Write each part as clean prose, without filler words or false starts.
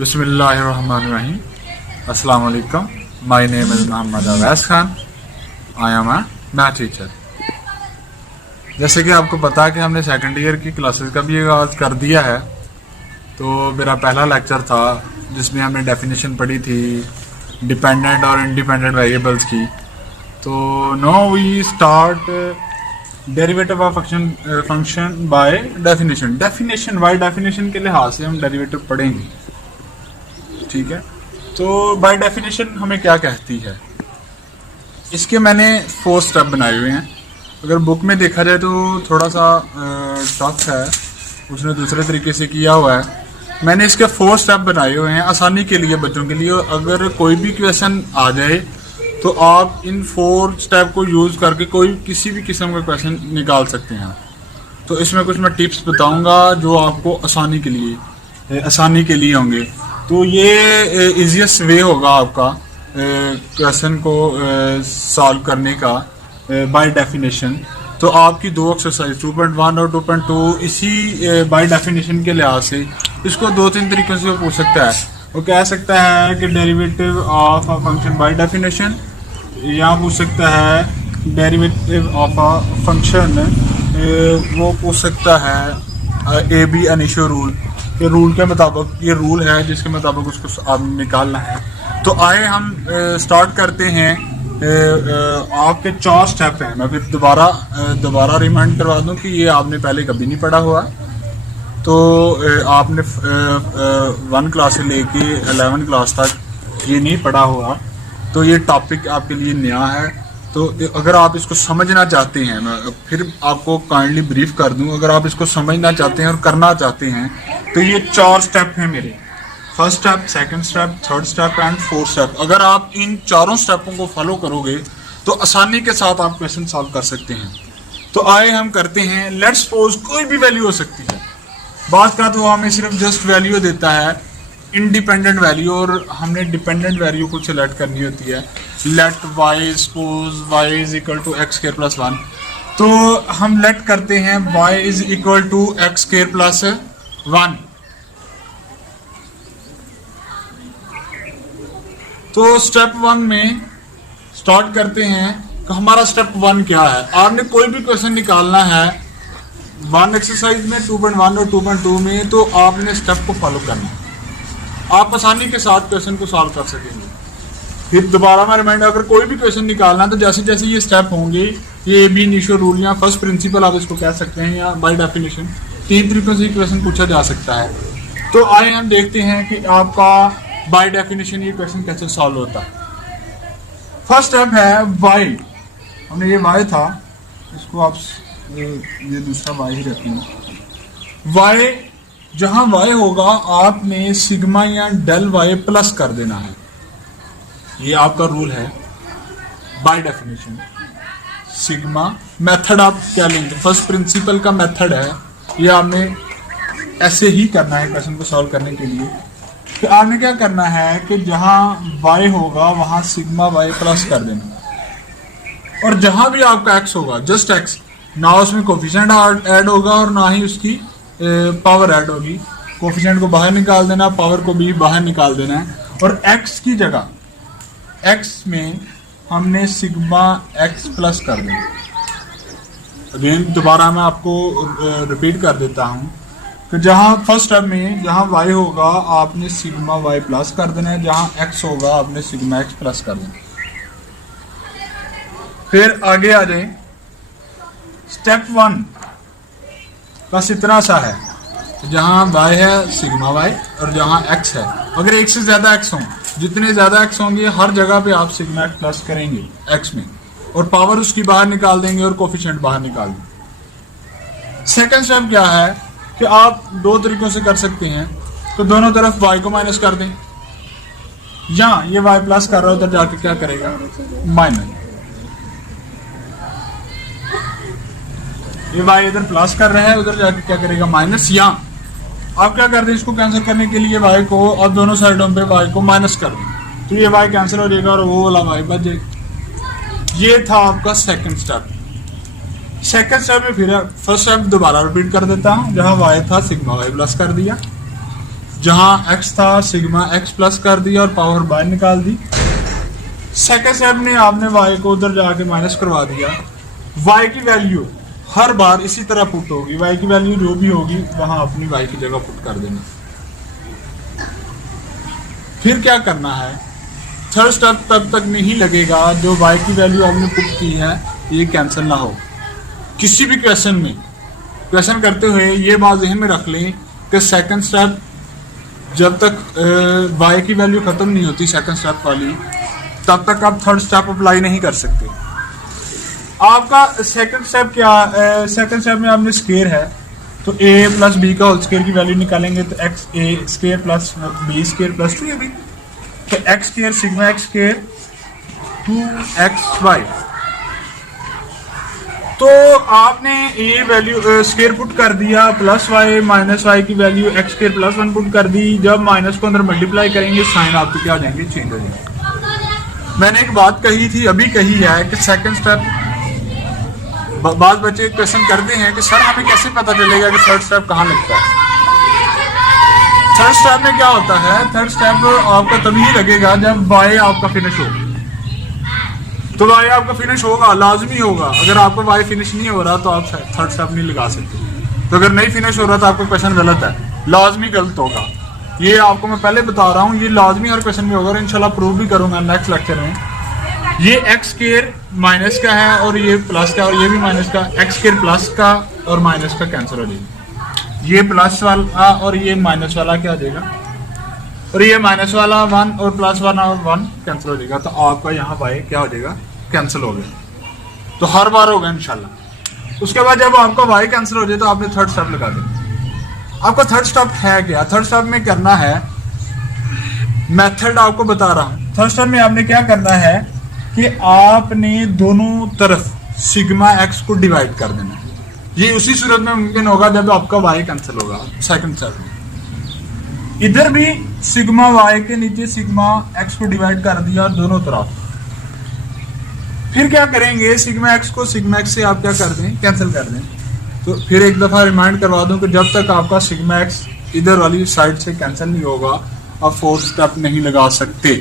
बिस्मिल्लाहिर्रहमानिर्रहीम। अस्सलाम वालेकुम। My name is Mohammad Awais Khan. I am a math teacher. जैसे कि आपको पता है कि हमने सेकंड ईयर की क्लासेस का भी आगाज़ कर दिया है। तो मेरा पहला लेक्चर था जिसमें हमने डेफिनेशन पढ़ी थी डिपेंडेंट और इंडिपेंडेंट वेरिएबल्स की। तो now we start derivative of function by definition. Definition के लिहाज से हम डेरिवेटिव पढ़ेंगे, ठीक है। तो बाय डेफिनेशन हमें क्या कहती है, इसके मैंने 4 स्टेप बनाए हुए हैं। अगर बुक में देखा जाए तो थोड़ा सा टफ है, उसने दूसरे तरीके से किया हुआ है। मैंने इसके 4 स्टेप बनाए हुए हैं आसानी के लिए, बच्चों के लिए। अगर कोई भी क्वेश्चन आ जाए तो आप इन 4 स्टेप को यूज़ करके कोई किसी भी किस्म का क्वेश्चन निकाल सकते हैं। तो इसमें कुछ मैं टिप्स बताऊंगा जो आपको आसानी के लिए होंगे। तो ये इजीएस्ट वे होगा आपका क्वेश्चन को सॉल्व करने का बाय डेफिनेशन। तो आपकी 2 एक्सरसाइज 2.1 और 2.2 इसी बाय डेफिनेशन के लिहाज से इसको 2-3 तरीकों से पूछ सकता है। वो कह सकता है कि derivative of a function by definition, या पूछ सकता है डेरिवेटिव ऑफ अ फंक्शन, वो पूछ सकता है ए बी इनिशियल रूल। ये रूल के मुताबिक, ये रूल है जिसके मुताबिक उसको आप निकालना है। तो आए हम स्टार्ट करते हैं। आपके 4 स्टेप हैं। मैं फिर दोबारा रिमाइंड करवा दूं कि ये आपने पहले कभी नहीं पढ़ा हुआ। तो आपने 1 क्लास से लेके 11 क्लास तक ये नहीं पढ़ा हुआ, तो ये टॉपिक आपके लिए नया है। तो अगर आप इसको समझना चाहते हैं, मैं फिर आपको काइंडली ब्रीफ कर दूं, अगर आप इसको समझना चाहते हैं और करना चाहते हैं तो ये 4 स्टेप हैं मेरे। First step, second step, third step and 4th step. अगर आप इन चारों स्टेपों को फॉलो करोगे तो आसानी के साथ आप क्वेश्चन सॉल्व कर सकते हैं। तो आए हम करते हैं। लेट्स सपोज कोई भी वैल्यू हो सकती है। बात का तो हमें सिर्फ जस्ट वैल्यू देता है, इंडिपेंडेंट वैल्यू, और हमने डिपेंडेंट वैल्यू को सिलेक्ट करनी होती है। Let Y, suppose Y is equal to X square plus 1। तो हम लेट करते हैं Y is equal to X square plus 1। तो स्टेप 1 में स्टार्ट करते हैं कि हमारा स्टेप 1 क्या है। आपने कोई भी क्वेश्चन निकालना है 1 एक्सरसाइज में, 2.1 और 2.2 में, तो आपने स्टेप को फॉलो करना है। आप आसानी के साथ क्वेश्चन को सॉल्व कर सकेंगे। फिर दोबारा मैं रिमाइंड, अगर कोई भी क्वेश्चन निकालना है तो जैसे जैसे ये स्टेप होंगे, ये बी इनिशियल रूल या फर्स्ट प्रिंसिपल आप इसको कह सकते हैं, या बाय डेफिनेशन, 3 तरीकों से क्वेश्चन पूछा जा सकता है। तो आइए हम देखते हैं कि आपका बाय डेफिनेशन ये क्वेश्चन कैसे सॉल्व होता है। फर्स्ट स्टेप है वाई। हमने ये वाई था, इसको आप ये दूसरा वाई ही रखेंगे। वाई, जहां वाई होगा आपने सिग्मा या डेल वाई प्लस कर देना है। ये आपका रूल है बाय डेफिनेशन। सिग्मा मेथड आप क्या लेंगे, फर्स्ट प्रिंसिपल का मेथड है। ये आपने ऐसे ही करना है क्वेश्चन को सॉल्व करने के लिए। कि आपने क्या करना है कि जहां वाई होगा वहां सिग्मा वाई प्लस कर देना, और जहां भी आपका एक्स होगा जस्ट एक्स, ना उसमें कोफिशिएंट ऐड होगा और ना ही उसकी पावर ऐड होगी। कोफिशिएंट को बाहर निकाल देना, पावर को भी बाहर निकाल देना है। और एक्स की जगह, एक्स में हमने सिग्मा एक्स प्लस कर देना। अगेन दोबारा मैं आपको रिपीट कर देता हूँ कि जहाँ फर्स्ट स्टेप में जहाँ वाई होगा आपने सिग्मा वाई प्लस कर देना है, जहाँ एक्स होगा आपने सिग्मा एक्स प्लस कर देना। फिर आगे आ जाए। स्टेप 1 बस इतना सा है, जहाँ वाई है सिग्मा वाई, और जहाँ एक्स है, अगर एक से ज्यादा एक्स हों, जितने ज्यादा एक्स होंगे हर जगह पे आप सिग्मा एक्स प्लस करेंगे एक्स में, और पावर उसकी बाहर निकाल देंगे और कोफिशिएंट बाहर निकाल देंगे। सेकंड स्टेप क्या है कि आप 2 तरीकों से कर सकते हैं। तो दोनों तरफ वाई को माइनस कर दें, या ये वाई प्लस कर रहा है उधर जाके क्या करेगा, माइनस। ये वाई इधर प्लस कर रहा है, उधर जाके क्या करेगा, माइनस। या आप क्या कर दें, इसको कैंसिल करने के लिए वाई को और दोनों साइडों पे वाई को माइनस कर दें, तो ये वाई कैंसिल हो जाएगा और वो वाला वाई बच जाएगा। ये था आपका सेकंड स्टेप। सेकंड स्टेप में फिर फर्स्ट स्टेप दोबारा रिपीट कर देता हूं, जहां वाई था सिग्मा वाई प्लस कर दिया। जहां x था सिग्मा x प्लस कर दिया और पावर बाहर निकाल दी। सेकंड स्टेप में आपने y को उधर जाके माइनस करवा दिया। y की वैल्यू हर बार इसी तरह पुट होगी, y की वैल्यू जो भी होगी वहां अपनी y की जगह पुट कर देना। फिर क्या करना है, थर्ड स्टेप तब तक नहीं लगेगा जो y की वैल्यू आपने पुट की है ये कैंसिल ना हो। किसी भी क्वेश्चन करते हुए ये बात ध्यान में रख लें कि सेकंड स्टेप जब तक y की वैल्यू खत्म नहीं होती सेकंड स्टेप वाली, तब तक आप थर्ड स्टेप अप्लाई नहीं कर सकते। आपका सेकंड स्टेप क्या, सेकंड स्टेप में आपने स्क्वायर है तो a प्लस बी का होल स्क्वायर की वैल्यू निकालेंगे तो X A square plus B square plus 2ab, तो X square sigma X square 2xy। तो आपने ए वैल्यू स्क्वायर पुट कर दिया प्लस y माइनस y की value X square plus 1 put कर दी। जब माइनस को अंदर मल्टीप्लाई करेंगे साइन आपके क्या हो जाएंगे, चेंज हो जाएंगे। मैंने एक बात कही थी अभी कही है कि सेकंड स्टेप, बाद बच्चे क्वेश्चन करते हैं कि सर हमें कैसे पता चलेगा कि थर्ड स्टेप कहाँ लगता है। थर्ड स्टेप में क्या होता है, थर्ड स्टेप आपका तभी लगेगा जब y आपका फिनिश हो। तो y आपका फिनिश होगा, लाजमी होगा। अगर आपका y फिनिश नहीं हो रहा तो आप थर्ड स्टेप नहीं लगा सकते। तो अगर नहीं फिनिश हो रहा तो आपका क्वेश्चन गलत है, लाजमी गलत होगा। ये आपको मैं पहले बता रहा हूँ, ये लाजमी हर क्वेश्चन में होगा और इंशाल्लाह प्रूव भी करूंगा नेक्स्ट लेक्चर में। ये एक्स स्क्वायर माइनस का है और ये प्लस का, और ये भी माइनस का, एक्स स्क्वायर प्लस का और माइनस का कैंसिल हो जाएगा। ये प्लस वाला और ये माइनस वाला क्या हो जाएगा, और ये माइनस वाला 1 और प्लस 1 और 1 कैंसिल हो जाएगा। तो आपका यहाँ y क्या हो जाएगा, कैंसिल हो गया। तो हर बार होगा इंशाल्लाह। उसके बाद जब आपका y कैंसिल हो जाए तो आपने थर्ड स्टेप लगा देना। आपका थर्ड स्टेप है क्या, थर्ड स्टेप में करना है, मेथड आपको बता रहा हूं। थर्ड स्टेप में आपने क्या करना है कि आपने दोनों तरफ सिग्मा एक्स को डिवाइड कर देना। ये उसी सूरत में मुमकिन होगा जब आपका y कैंसिल होगा सेकंड स्टेप में। इधर भी सिग्मा y के नीचे सिग्मा x को डिवाइड कर दिया दोनों तरफ। फिर क्या करेंगे, सिग्मा x को सिग्मा x से आप क्या कर दें, कैंसिल कर दें। तो फिर एक दफा रिमाइंड करवा दूं कि जब तक आपका सिग्मा x इधर वाली साइड से कैंसिल नहीं होगा आप फोर्थ स्टेप नहीं लगा सकते।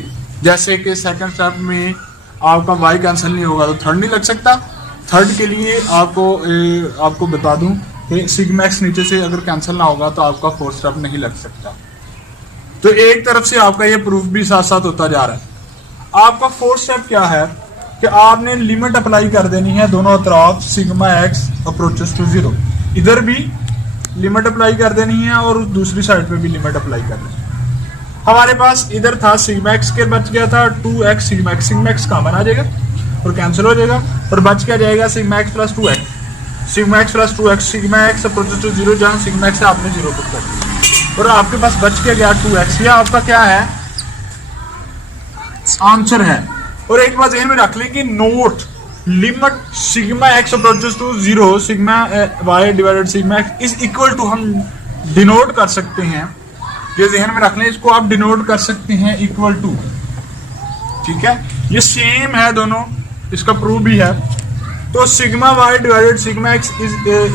जैसे कि सेकंड स्टेप में आपका y कैंसिल नहीं होगा तो थर्ड नहीं लग सकता। थर्ड के लिए आपको बता दूं कि सिग्मा x नीचे से अगर कैंसिल ना होगा तो आपका फोर्थ स्टेप नहीं लग सकता। तो एक तरफ से आपका ये प्रूफ भी साथ साथ होता जा रहा है। आपका फोर्थ स्टेप क्या है कि आपने लिमिट अप्लाई कर देनी है दोनों तरफ सिग्मा x अप्रोचेस टू 0। इधर भी लिमिट अप्लाई कर देनी है और दूसरी साइड पे भी लिमिट अप्लाई कर देनी है। हमारे पास इधर था सिग्मा x के बच गया था 2x सिग्मा x कॉमन आ जाएगा और कैंसिल हो जाएगा और बच क्या जाएगा sigma x plus 2x, sigma x plus 2x, sigma x approaches to 0 जहां सिग्मा x आपने 0 पुट कर दिया और आपके पास बच क्या गया 2x। यह आपका क्या है, आंसर है। और एक बात ध्यान में रख लें कि note limit sigma x approaches to 0 sigma y divided sigma x is equal to हम डिनोट कर सकते हैं। ये ध्यान में रख लें, इसको आप डिनोट कर सकते हैं इक्वल टू, ठीक है। ये सेम है दोनों, इसका प्रूफ भी है। तो sigma y divided sigma x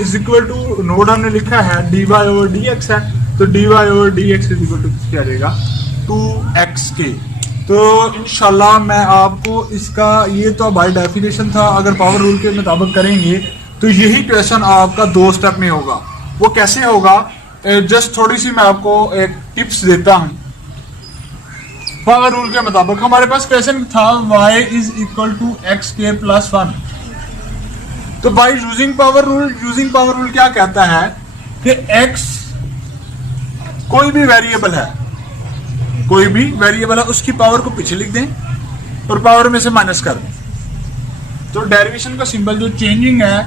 is equal to, note हमने लिखा है dy ओवर dx है, तो dy over dx is equal to क्या रहेगा 2xk। तो इंशाल्लाह मैं आपको इसका, ये तो बाय डेफिनेशन था, अगर पावर रूल के मुताबिक करेंगे तो यही क्वेश्चन आपका 2 स्टेप में होगा। वो कैसे होगा, जस्ट थोड़ी सी मैं आपको एक टिप्स देता हूं। पावर रूल के मुताबिक हमारे पास क्वेश्चन था y is equal to X के प्लस 1। तो बाय यूजिंग पावर रूल क्या कहता है कि x कोई भी वेरिएबल है, कोई भी वेरिएबल है उसकी पावर को पीछे लिख दें और पावर में से माइनस कर दें। तो डेरिवेशन का सिंबल जो चेंजिंग है,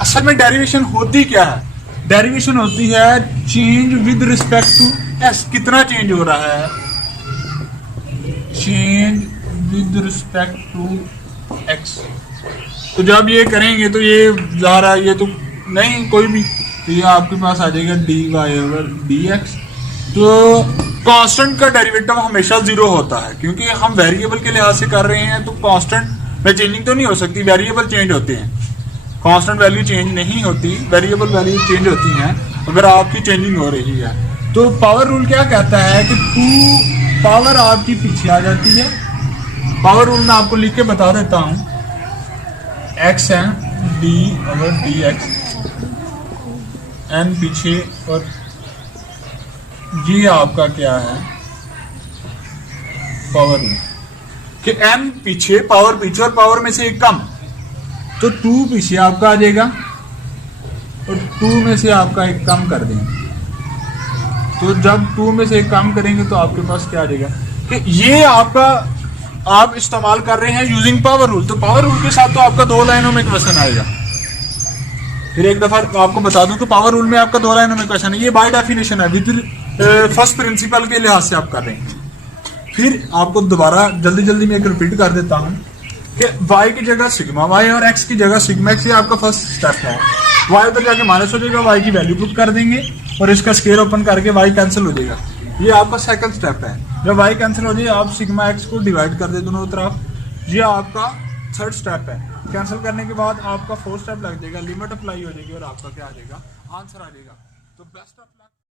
असल में डेरिवेशन होती क्या है, डेरिवेशन होती है change with respect to S. कितना चेंज हो रहा है, change with respect to X. तो जब ये करेंगे तो ये जा रहा है, ये तो नहीं कोई भी, तो ये आपके पास आ जाएगा dy ओवर dx। तो कांस्टेंट का डेरिवेटिव हमेशा 0 होता है क्योंकि हम वेरिएबल के लिहाज से कर रहे हैं। तो कांस्टेंट में चेंजिंग तो नहीं हो सकती, वेरिएबल चेंज होते हैं, कांस्टेंट वैल्यू चेंज नहीं होती, वेरिएबल वैल्यू चेंज होती हैं अगर आपकी चेंजिंग हो रही है। तो पावर रूल क्या कहता है कि टू पावर आपकी पीछे आ जाती है। पावर रूल मैं आपको लिख के बता देता हूं। एक्स है डी अगर डी एक्स एन पीछे और ये आपका क्या है पावर रूल कि एन पीछे पावर पीछे और पावर में से एक कम, तो टू पीछे आपका आ जाएगा और टू में से आपका एक कम कर देंगे। तो जब टू में से एक कम करेंगे तो आपके पास क्या आ जाएगा कि ये आपका आप इस्तेमाल कर रहे हैं यूजिंग पावर रूल। तो पावर रूल के साथ तो आपका 2 लाइनों में क्वेश्चन आएगा। फिर एक दफा आपको बता दूं कि पावर रूल में आपका 2 लाइनों में क्वेश्चन है। ये बाय डेफिनेशन है, विद फर्स्ट प्रिंसिपल के लिहाज से आप कर रहे हैं। फिर आपको दोबारा जल्दी जल्दी में एक रिपीट कर देता हूं कि y की जगह सिग्मा y और x की जगह सिग्मा x, ये आपका फर्स्ट स्टेप है। y उधर जाके माइनस हो जाएगा, y की वैल्यू पुट कर देंगे और इसका स्केयर ओपन करके y कैंसिल हो जाएगा। ये आपका सेकंड स्टेप है। जब y कैंसिल हो जाए आप सिग्मा x को डिवाइड कर दे दोनों तरफ। ये आपका थर्ड स्टेप है। कैंसिल करने के बाद आपका फोर्थ स्टेप लग जाएगा, लिमिट अप्लाई हो जाएगी और आपका क्या आ जाएगा आंसर आ जाएगा। तो बेस्ट ऑफ